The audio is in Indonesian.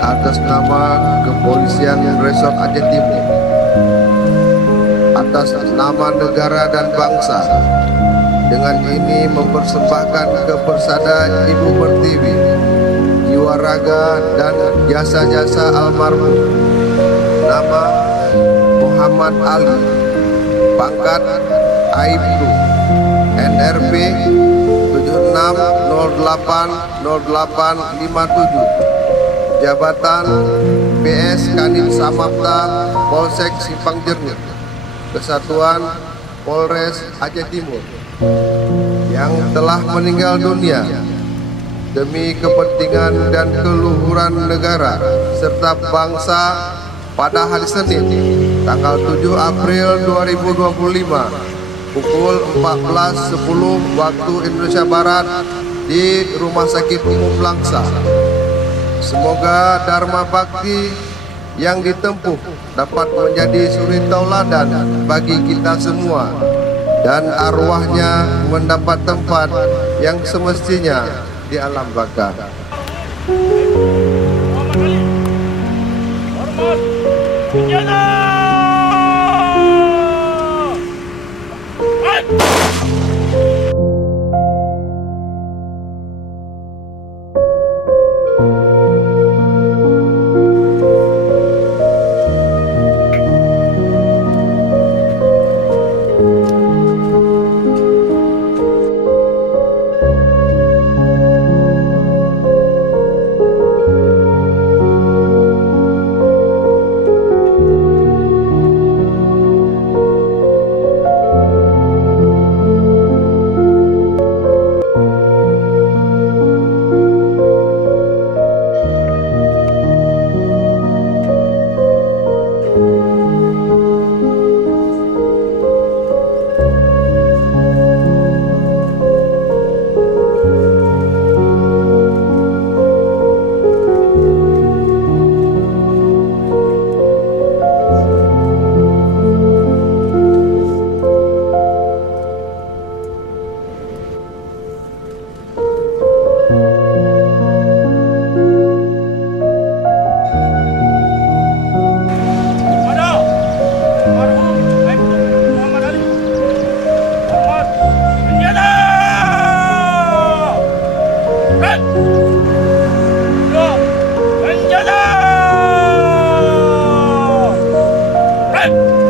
atas nama Kepolisian Resort Aceh Timur, atas nama negara dan bangsa, dengan ini mempersembahkan kepada Ibu Pertiwi, jiwa raga dan jasa-jasa almarhum. Nama Muhammad Ali, pangkat Aiptu, NRP 76080857, jabatan PS Kanit Samapta Polsek Simpang Jernih, Kesatuan Polres Aceh Timur, yang telah meninggal dunia demi kepentingan dan keluhuran negara serta bangsa pada hari Senin tanggal 7 April 2025 pukul 14.10 waktu Indonesia Barat di Rumah Sakit Umum Langsa. Semoga dharma bakti yang ditempuh dapat menjadi suri tauladan bagi kita semua dan arwahnya mendapat tempat yang semestinya di alam baka. Hormat senjata. Hey!